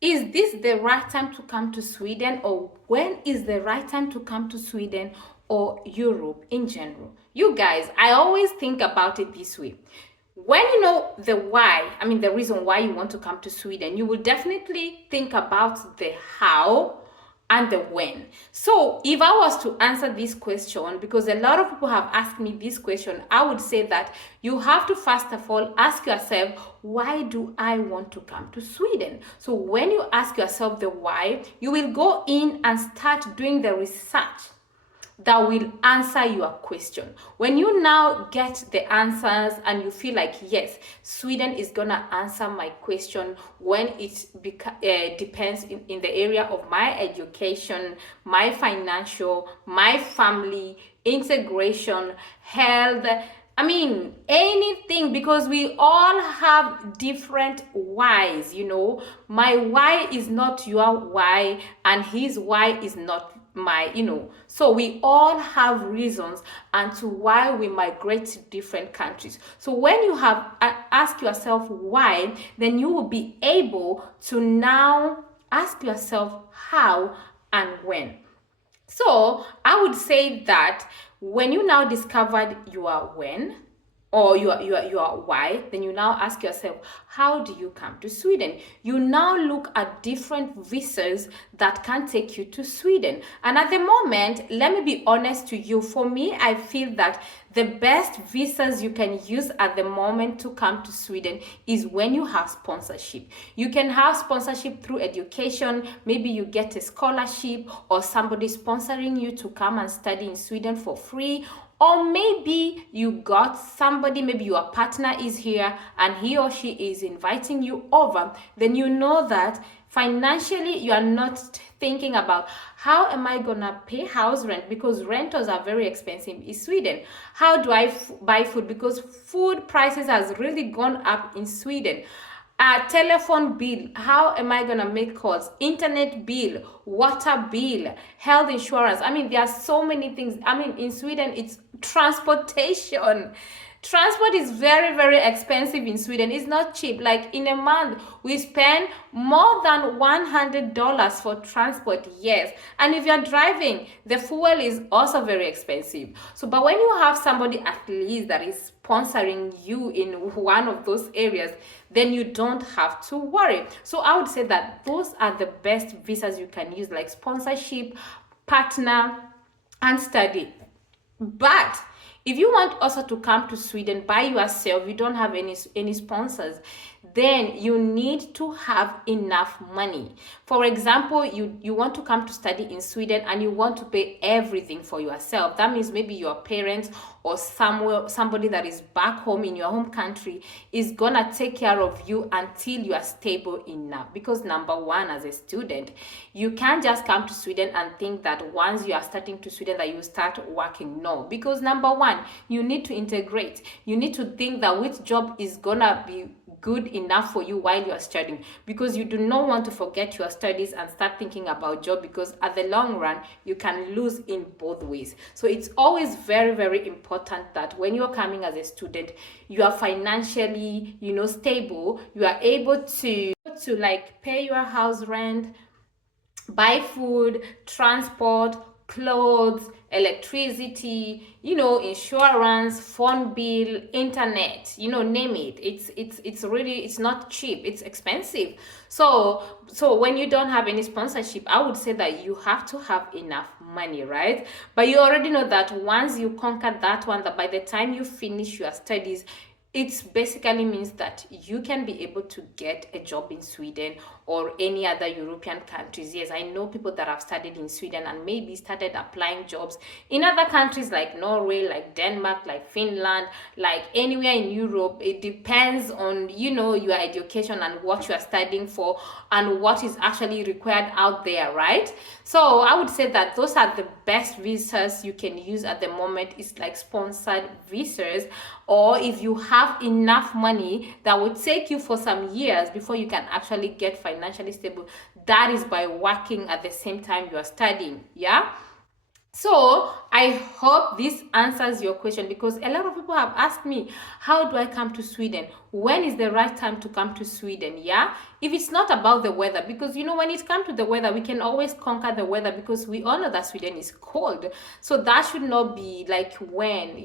Is this the right time to come to Sweden, or when is the right time to come to Sweden or Europe in general? You guys, I always think about it this way. When you know the why, I mean the reason why you want to come to Sweden, you will definitely think about the how and the when. So if I was to answer this question, because a lot of people have asked me this question, I would say that you have to first of all ask yourself, why do I want to come to Sweden? So when you ask yourself the why, you will go in and start doing the research that will answer your question. When you now get the answers and you feel like, yes, Sweden is gonna answer my question when it depends in the area of my education, my financial, my family, integration, health, I mean, anything, because we all have different whys, you know. My why is not your why, and his why is not my, you know. So we all have reasons and to why we migrate to different countries. So when you have ask yourself why, then you will be able to now ask yourself how and when. So I would say that when you now discovered your when or your why, then you now ask yourself, how do you come to Sweden? You now look at different visas that can take you to Sweden. And at the moment, let me be honest to you, for me, I feel that the best visas you can use at the moment to come to Sweden is when you have sponsorship. You can have sponsorship through education. Maybe you get a scholarship or somebody sponsoring you to come and study in Sweden for free. Or maybe you got somebody, maybe your partner is here and he or she is inviting you over. Then you know that financially you are not thinking about how am I gonna pay house rent, because rentals are very expensive in Sweden. How do I buy food, because food prices has really gone up in Sweden. Telephone bill, how am I gonna make calls? Internet bill, water bill, health insurance. I mean, there are so many things. I mean, in Sweden, it's transportation. Transport is very, very expensive in Sweden. It's not cheap. Like in a month, we spend more than $100 for transport, yes. And if you're driving, the fuel is also very expensive. So, but when you have somebody at least that is sponsoring you in one of those areas, then you don't have to worry. So I would say that those are the best visas you can use, like sponsorship, partner, and study. But if you want also to come to Sweden by yourself, you don't have any sponsors, then you need to have enough money. For example, you want to come to study in Sweden and you want to pay everything for yourself. That means maybe your parents or somebody that is back home in your home country is gonna take care of you until you are stable enough. Because number one, as a student, you can't just come to Sweden and think that once you are starting to Sweden that you start working. No, because number one, you need to integrate. You need to think that which job is gonna be good enough for you while you are studying, because you do not want to forget your studies and start thinking about job, because at the long run you can lose in both ways. So it's always very, very important that when you're coming as a student, you are financially, stable. You are able to like pay your house rent, buy food, transport, clothes, electricity, insurance, phone bill, internet, name it. It's really, it's not cheap, it's expensive. So when you don't have any sponsorship, I would say that you have to have enough money, right? But you already know that once you conquer that one, that by the time you finish your studies, it basically means that you can be able to get a job in Sweden or any other European countries. Yes, I know people that have studied in Sweden and maybe started applying jobs in other countries like Norway, like Denmark, like Finland, like anywhere in Europe. It depends on, your education and what you are studying for and what is actually required out there, right? So I would say that those are the best visas you can use at the moment. It's like sponsored visas, or if you have enough money that would take you for some years before you can actually get financially stable, that is by working at the same time you are studying. Yeah. So I hope this answers your question, because a lot of people have asked me, how do I come to Sweden? When is the right time to come to Sweden? Yeah. If it's not about the weather, because when it comes to the weather, we can always conquer the weather, because we all know that Sweden is cold. So that should not be like when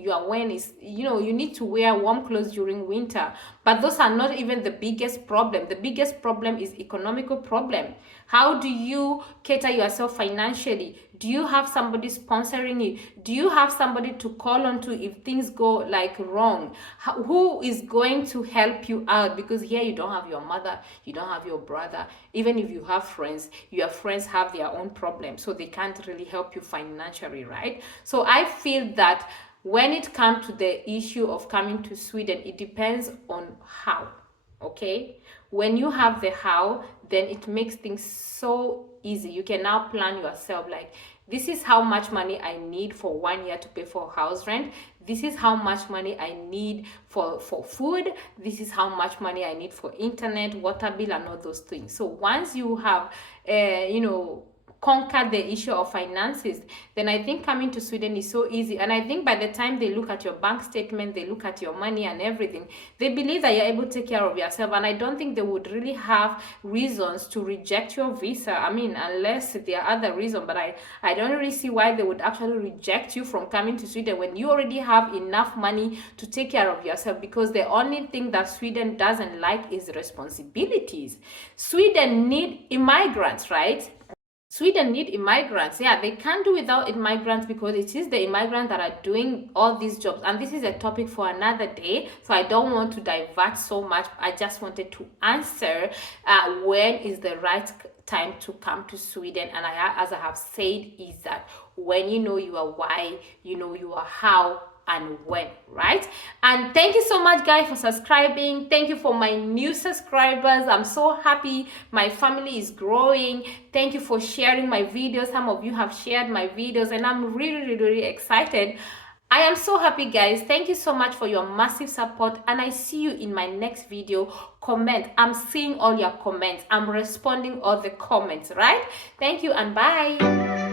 is, you need to wear warm clothes during winter. But those are not even the biggest problem. The biggest problem is economical problem. How do you cater yourself financially? Do you have somebody sponsoring you? Do you have somebody to call on to if things go like wrong? Who is going to help you out? Because here you don't have your mother, you don't have your brother. Even if you have friends, your friends have their own problems, so they can't really help you financially, right? So I feel that when it comes to the issue of coming to Sweden, it depends on how. Okay, when you have the how, then it makes things so easy. You can now plan yourself, like, this is how much money I need for 1 year to pay for house rent. This is how much money I need for food. This is how much money I need for internet, water bill, and all those things. So once you have conquer the issue of finances, then I think coming to Sweden is so easy. And I think by the time they look at your bank statement, they look at your money and everything, they believe that you're able to take care of yourself. And I don't think they would really have reasons to reject your visa. I mean, unless there are other reasons, but I don't really see why they would actually reject you from coming to Sweden when you already have enough money to take care of yourself. Because the only thing that Sweden doesn't like is responsibilities. Sweden need immigrants, right? Sweden need immigrants. Yeah, they can't do without immigrants, because it is the immigrants that are doing all these jobs. And this is a topic for another day, so I don't want to divert so much. I just wanted to answer when is the right time to come to Sweden. And as I have said, is that when you know your why, you know your how, and when, right? And thank you so much, guys, for subscribing. Thank you for my new subscribers. I'm so happy my family is growing. Thank you for sharing my videos. Some of you have shared my videos, and I'm really excited. I am so happy, guys. Thank you so much for your massive support, and I see you in my next video. Comment. I'm seeing all your comments. I'm responding all the comments, right? Thank you, and bye.